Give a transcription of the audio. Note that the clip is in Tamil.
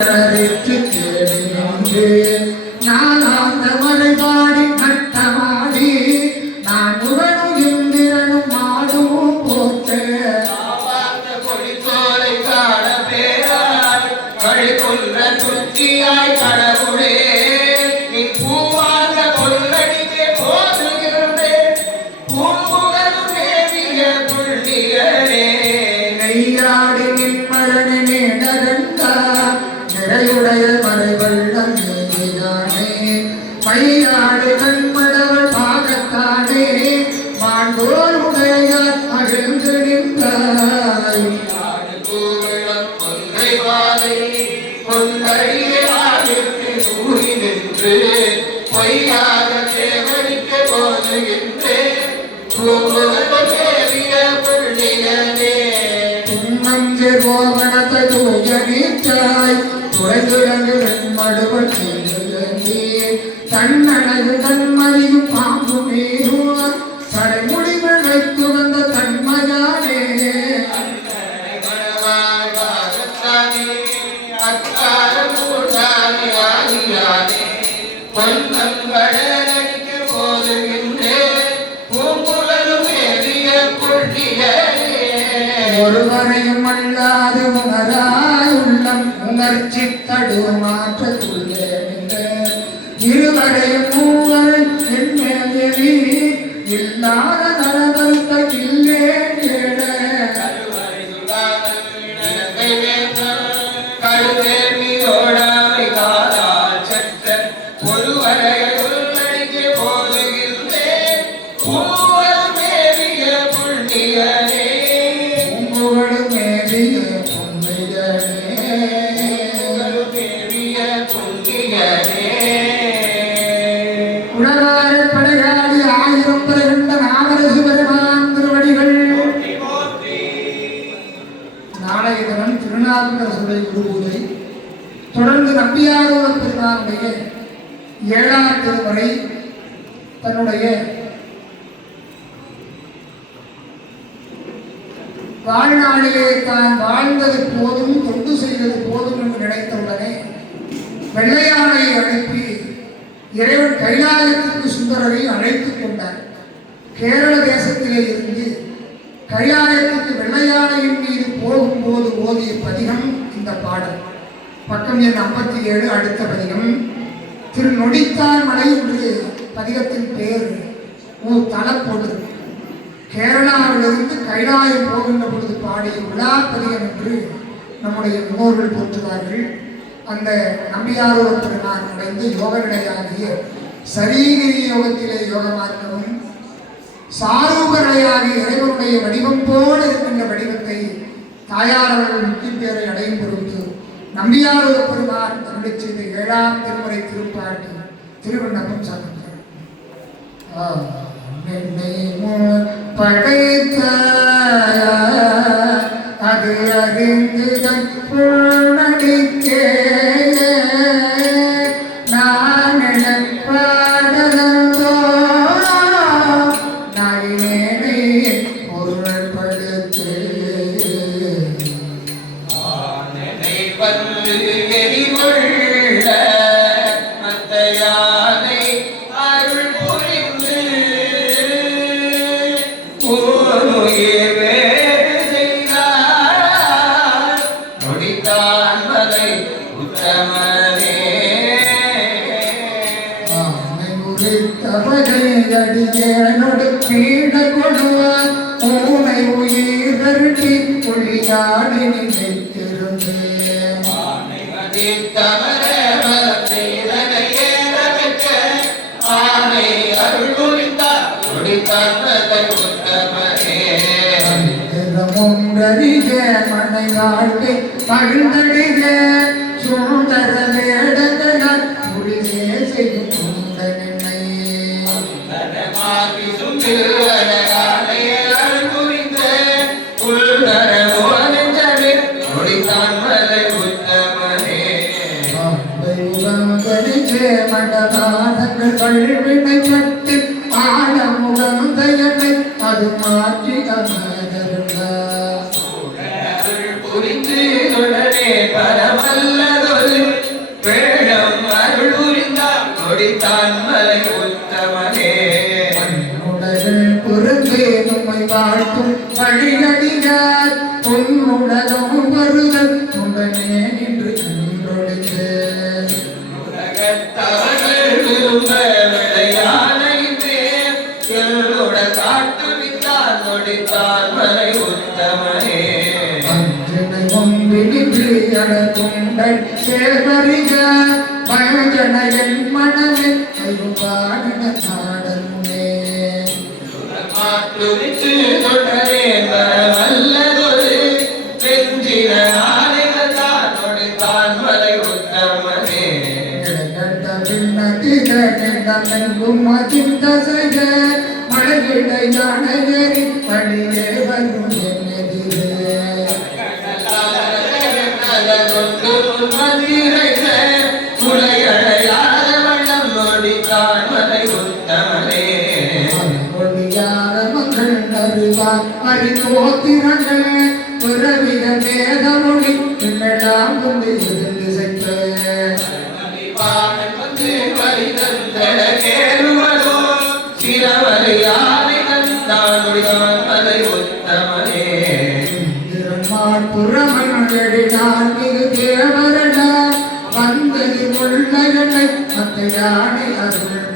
நான் அந்த மலைபாடி நட்டமாடி நான் உடனும் இந்திரனும் மாடும் போற்று பொழித்தோலை காண பேராய் கழிக்குன்ற துச்சியாய் கடவுளே நீ பூவாக கொள்ளடிக்கே போதுகிறேன் பூம்புகரும் தேவிய புள்ளியரே நெய்யாடி நின்மலனே நேடகண்டா நிறையுடைய மலைவள்ளம் நீதியானே மையாடு கண்மடவள் பாகத்தானே மாண்டோர் உடையார் மகிழ்ந்து நின்றாய் கொன்றை வாழை கொண்டறியாவிற்கு கூறி நின்று பொய்யாக சேவடிக்க போதுகின்றேன் தேவிய புள்ளியனே தும்மஞ்சு கோவணத்தை தூயனித்தாய் துறைந்துடங்கு வெண்மடுவன் தன்னழகு தன்மதியும் பாம்பு மீறுவார் சடைமுடிகள் வைத்து வந்த தன்மையானே ஒருவரையும் அல்லாது உணராய் உள்ளம் உணர்ச்சி தடுமாற்றத்துள்ளே இருவரையும் மூவரை என்மேலி இல்லாத நரதல்கில்லே படையாளி ஆயிரம் பிறந்த நாகரசு பெருமான் திருவடிகள் நாளைய தினம் திருநாவுக்கரசு சுடை குருபூஜை தொடர்ந்து நம்பியாரூர பெருமானுடைய 7ஆம் திருமுறை தன்னுடைய வாழ்நாளிலே தான் வாழ்ந்தது போதும் தொண்டு செய்தது போதும் என்று நினைத்தவுடனே வெள்ளையானையை அனுப்பி இறைவன் கைலாயத்திற்கு சுந்தரரை அழைத்துக் கொண்டார். கேரள தேசத்திலே இருந்து கைலாயத்துக்கு வெள்ளையானையின் மீது போகும்போது ஓதிய பதிகம் இந்த பாடல். பக்கம் எண் 57 அடுத்த பதிகம். திரு நொடித்தான் மலை என்று பதிகத்தின் பெயர் தலப்பொழுது. கேரளாவிலிருந்து கைலாயம் போகின்ற பொழுது பாடிய விழா பதிகம் என்று நம்முடைய முன்னோர்கள் போற்றுவார்கள். அந்த நம்பியாரூர பெருமான் அடைந்து யோக நிலையாகிய சரீகிரி யோகத்திலே யோகமாற்றவும் சாரூப நிலையாகிய இறைவனுடைய வடிவம் போல இருக்கின்ற வடிவத்தை தாயார் அவர்கள் முக்கிய பேரை அடையும் பொழுது நம்பியாரூர பெருமான் தன்னுடைய செய்த 7ஆம் திருமுறை திருப்பாட்டு திருவிண்ணப்பம் சாதிக்கிறார். படைத்த அது அறிந்துதன் நடிக்கே நான் பாடலோ நடினேனை பொருள்படுத்து அடியேனோடு பீட கொடுவார் ஊனை உயிர் வருட்டி புள்ளியாடி நினைத்திருந்தேன். மனை வாழ்க்கை பழுந்தடிக சுந்தர வேடங்கள் புரிதே செய்யும் மண்டபாதங்கள் கல்வினை சட்டு ஆழமுகம் தயனை அது மாற்றி அமர்ந்தார் புரிந்து பரமல்லதொரு நொடித்தான் மலை உத்தமனே உடல் பொருந்தே நம்மை வாழ்த்தும் வழியடியார் பொன்னுடலும் வருதல் உடனே நின்று கன்றொழிந்து உலகத்தவர்கள் விரும்ப விளையானைந்தே எல்லோட காட்டு வித்தான் நொடித்தான் மலை உத்தமனே அஞ்சனை ஒன்றினின்று அடக்குண்டல் சேவரிக மகஜனையன் மனமே கைவாடின நாடனுமே மாற்றுவித்து தொடரே வரவல்லதொரு வெஞ்சின நாளிகத்தான் நொடித்தான் மலை உத்தமனே கண்ட பின்னதிக நின்றமெங்கும் அதிர்ந்தசைக மழையிடை யானையறி வழியே வரும் என்னெதிரே முளையடையாத வண்ணம் நொடித்தான் மலை உத்தமனே கொடியார மகள் அறிவார் அறிந்தோத்திரங்கள் பிறவித வேதமொழி பின்னெல்லாம் கொண்டு இருந்து சென்ற பாடல் வந்து வரிதந்தட கேளுவதோ சிரவரையானை தந்தான் நொடித்தான் மலை உத்தமனே புறமணிடான் மிகு தேவரட வந்தது முள்ளைகளை அந்த யானை அருள்